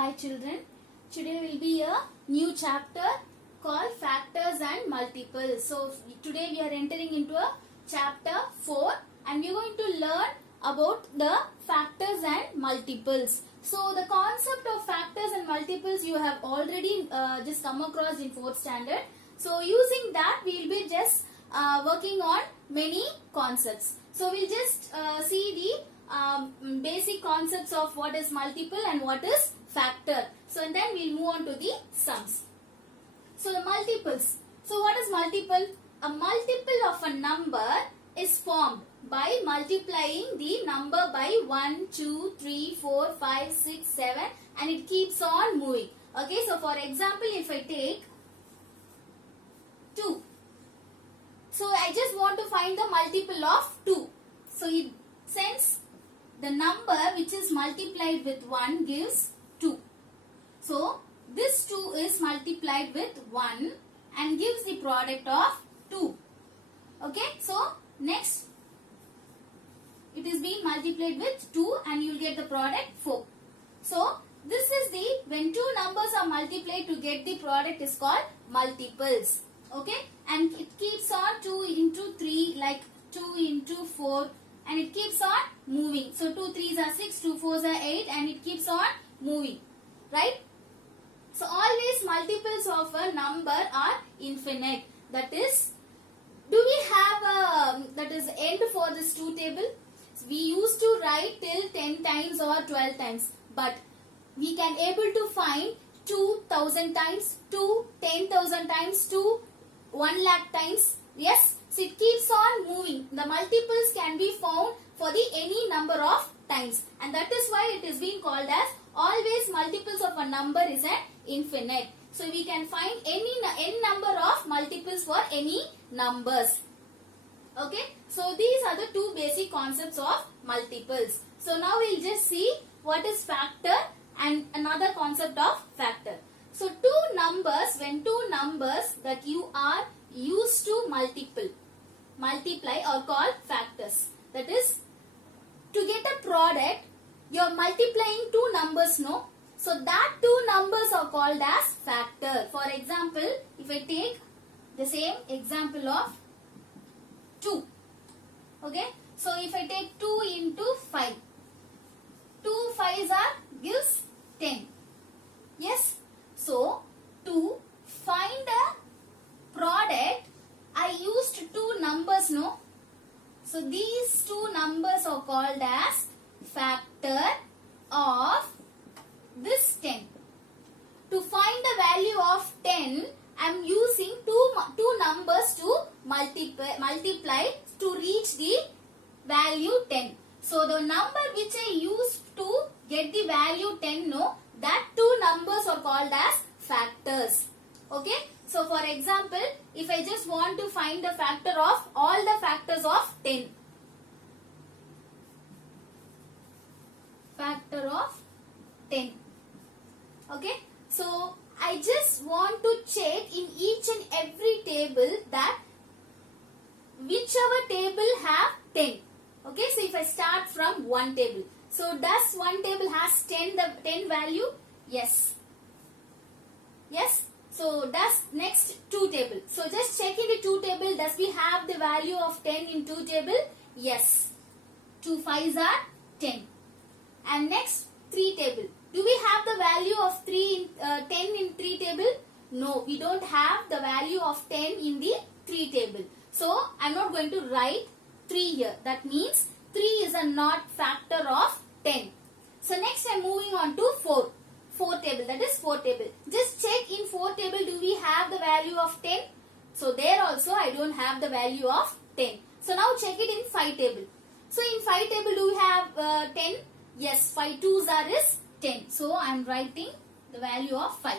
Hi children, today will be a new chapter called factors and multiples. So today we are entering into a chapter 4 and we are going to learn about the factors and multiples. So the concept of factors and multiples you have already just come across in 4th standard. So using that we will be just working on many concepts. So we'll just see the basic concepts of what is multiple and what is factor. So and then we'll move on to the sums. So the multiples. So what is multiple? A multiple of a number is formed by multiplying the number by 1, 2, 3, 4, 5, 6, 7 and it keeps on moving. Okay, so for example if I take 2. So I just want to find the multiple of 2. So since the number which is multiplied with 1 gives 2. So this 2 is multiplied with 1 and gives the product of 2. Okay, so next it is being multiplied with 2 and you will get the product 4. So this is the, when two numbers are multiplied to get the product is called multiples. Okay, and it keeps on 2 into 3 like 2 into 4 and it keeps on moving. So 2 3s are 6, 2 4s are 8 and it keeps on moving. Right? So always multiples of a number are infinite. That is, do we have a that is end for this 2 table? We used to write till 10 times or 12 times, but we can able to find 2,000 times, 10,000 times, 1 lakh times. Yes, so it keeps on moving. The multiples can be found for the any number of times, and that is why it is being called as always multiples of a number is an infinite. So we can find any number of multiples for any numbers. Okay, so these are the two basic concepts of multiples. So now we'll just see what is factor and another concept of factor. So two numbers, when two numbers that you are used to multiply are called factors. That is, to get a product, you are multiplying two numbers, no? So that two numbers are called as factor. For example, if I take the same example of 2. Okay, so if I take 2 into 5, 2 5s are gives 10. Yes, so to find a product, I used two numbers, no? So these two numbers are called as factor of this 10. To find the value of 10, I am using two numbers to multiply to reach the value 10. So the number which I used to get the value 10, no, that two numbers are called as factors. Okay, so for example, if I just want to find the factor of all the factors of 10, factor of 10. Okay, so I just want to check in each and every table that whichever table have 10. Okay, so if I start from one table, so does one table has 10 the 10 value? Yes. Yes. So does next 2 table. So just check in the 2 table. Does we have the value of 10 in 2 table? Yes. 2 5s are 10. And next 3 table. Do we have the value of 10 in 3 table? No, we don't have the value of 10 in the 3 table. So I am not going to write 3 here. That means 3 is a not factor of 10. So next I am moving on to 4. 4 table, that is 4 table. Just check in 4 table, do we have the value of 10? So there also I don't have the value of 10. So now check it in 5 table. So in 5 table do we have 10? Yes, 5 2s are is 10. So I am writing the value of 5.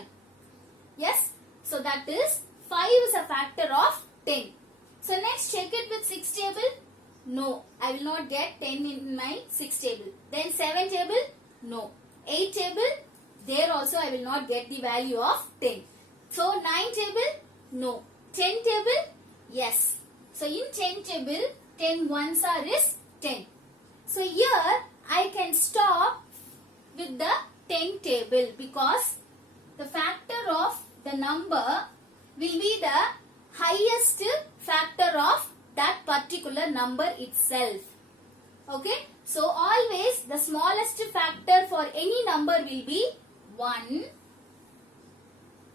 Yes, so that is 5 is a factor of 10. So next check it with 6 table. No, I will not get 10 in my 6 table. Then 7 table. No. 8 table. There also I will not get the value of 10. So 9 table. No. 10 table. Yes. So in 10 table, 10 1s are is 10. So here I can stop with the 10 table, because the factor of the number will be the highest factor of that particular number itself. Okay, so always the smallest factor for any number will be 1,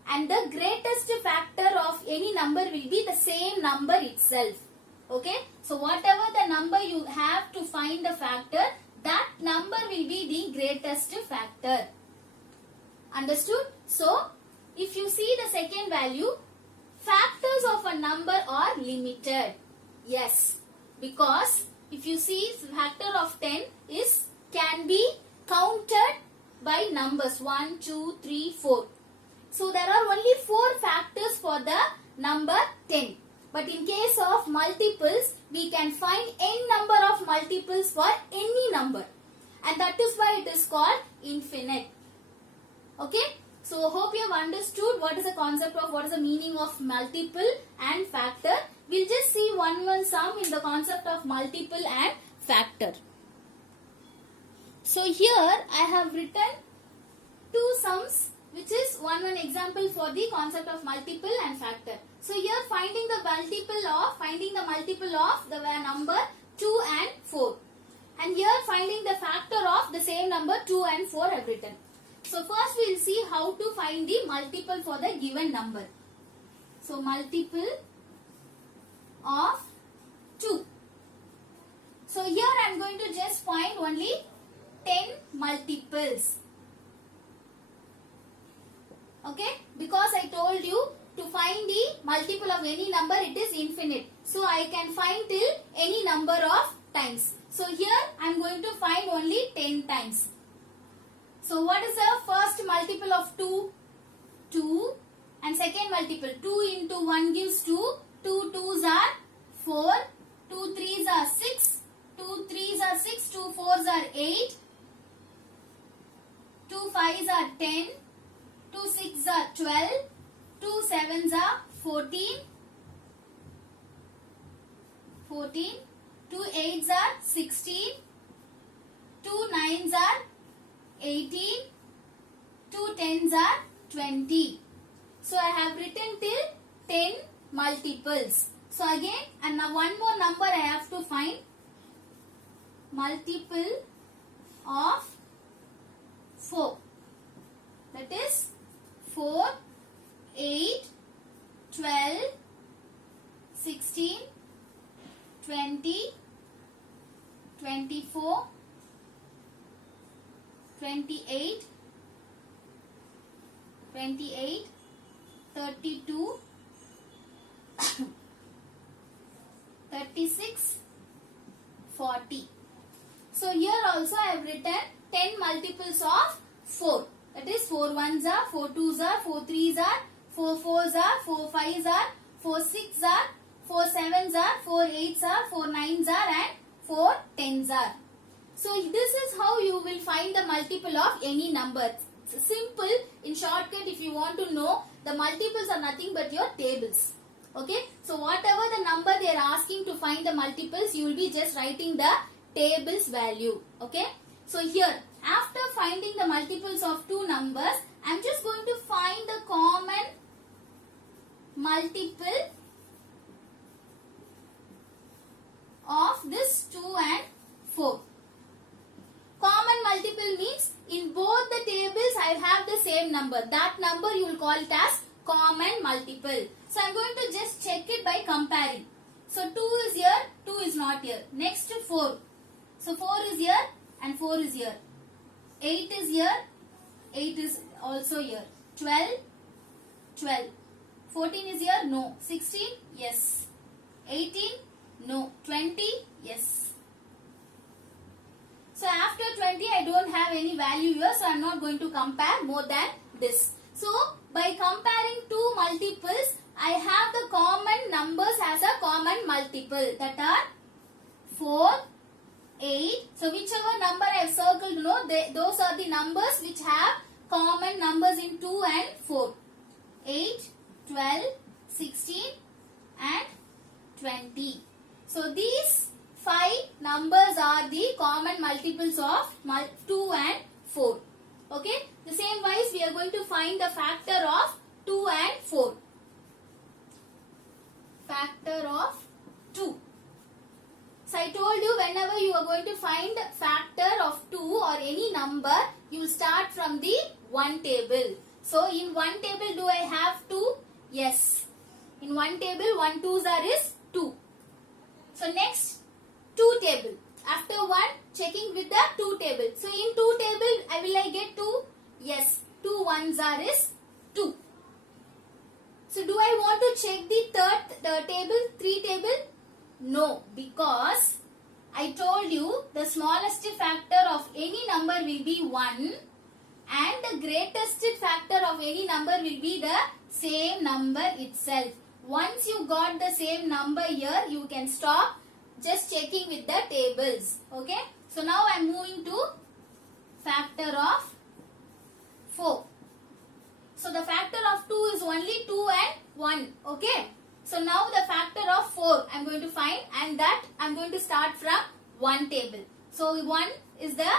and the greatest factor of any number will be the same number itself. Okay, so whatever the number you have to find the factor, that number will be the greatest factor. Understood? So, if you see the second value, factors of a number are limited. Yes, because if you see factor of 10 can be counted by numbers 1, 2, 3, 4. So there are only 4 factors for the number 10. But in case of multiples, we can find n number of multiples for any number. And that is why it is called infinite. Okay? So hope you have understood what is the concept of, what is the meaning of multiple and factor. We'll just see one sum in the concept of multiple and factor. So here I have written 2 sums, which is one example for the concept of multiple and factor. So here finding the multiple of the number 2 and 4. And here finding the factor of the same number 2 and 4 I have written. So first we will see how to find the multiple for the given number. So multiple of 2. So here I am going to just find only 10 multiples. Okay, because I told you to find the multiple of any number, it is infinite. So I can find till any number of times. So here I am going to find only 10 times. So what is the first multiple of 2? 2. And second multiple, 2 into 1 gives 2. 2 2s are 4. 2 3s are 6. 2 3s are 6. 2 4s are 8. 2 5s are 10. 2 6s are 12. 2 7s are 14. 14. 2 8s are 16. 2 9s are 18. 2 10s are 20. So I have written till 10 multiples. So again, and now one more number I have to find. Multiple of 4. That is 4, 8, 12, 16, 20, 24, 28, 32, 36, 40. So here also I have written 10 multiples of 4. That is 4 1s are, 4 2s are, 4 3s are, 4 4s are, 4 5s are, 4 6s are, 4 7s are, 4 8s are, 4 9s are, and 4 10s are. So this is how you will find the multiple of any number. It's simple. In shortcut, if you want to know, the multiples are nothing but your tables. Okay. So whatever the number they are asking to find the multiples, you will be just writing the table's value. Okay. So here, after finding the multiples of 2 numbers, I am just going to find the common multiple of this 2 and 4. Common multiple means in both the tables I have the same number. That number you will call it as common multiple. So I am going to just check it by comparing. So 2 is here, 2 is not here. Next 4. So 4 is here and 4 is here. 8 is here, 8 is also here. 12, 12. 14 is here, no. 16, yes. 18, no. 20, yes. So after 20 I don't have any value here, so I am not going to compare more than this. So by comparing 2 multiples, I have the common numbers as a common multiple, that are 4, 8. So whichever number I have circled, those are the numbers which have common numbers in 2 and 4. 8, 12, 16 and 20. So these 5 numbers are the common multiples of 2 and 4. Okay, the same wise we are going to find the factor of 2 and 4. Factor of 2. So I told you, whenever you are going to find factor of 2 or any number, you will start from the 1 table. So in 1 table, do I have 2? Yes. In 1 table, 1 2s are is 2. So next, 2 table. After 1, checking with the 2 table. So in 2 table, will I get 2? Yes. 2 1s are is 2. So do I want to check the table, 3 table? No, because I told you the smallest factor of any number will be 1 and the greatest factor of any number will be the same number itself. Once you got the same number here, you can stop just checking with the tables. Okay. So now I am moving to factor of 4. So the factor of 2 is only 2 and 1. Okay. So now the factor of 4 I am going to find, and that I am going to start from 1 table. So 1 is the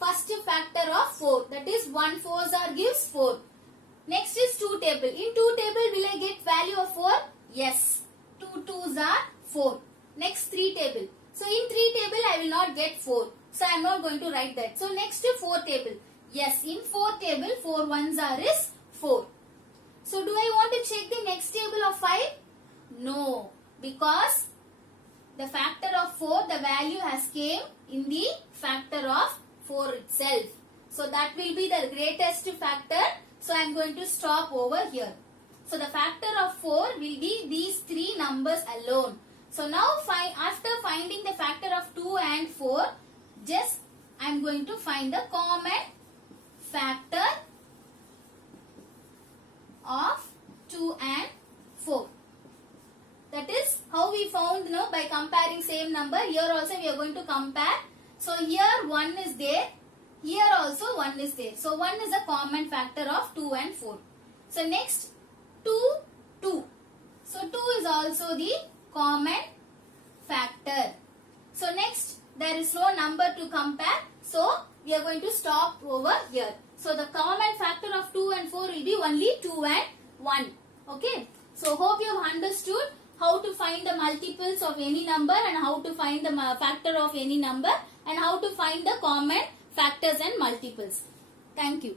first factor of 4. That is 1 4s are gives 4. Next is 2 table. In 2 table will I get value of 4? Yes. 2 2s are 4. Next 3 table. So in 3 table I will not get 4. So I am not going to write that. So next 4 table. Yes, in 4 table 4 1s are is 4. So do I want to check the next table of 5? No, because the factor of 4, the value has came in the factor of 4 itself. So that will be the greatest factor. So I am going to stop over here. So the factor of 4 will be these 3 numbers alone. So now after finding the factor of 2 and 4, just I am going to find the common factor of 2 and 4. That is how we found by comparing same number. Here also we are going to compare. So here 1 is there. Here also 1 is there. So 1 is a common factor of 2 and 4. So next 2, 2. So 2 is also the common factor. So next there is no number to compare. So we are going to stop over here. So the common factor of 2 and 4 will be only 2 and 1. Okay. So hope you have understood how to find the multiples of any number and how to find the factor of any number and how to find the common factors and multiples. Thank you.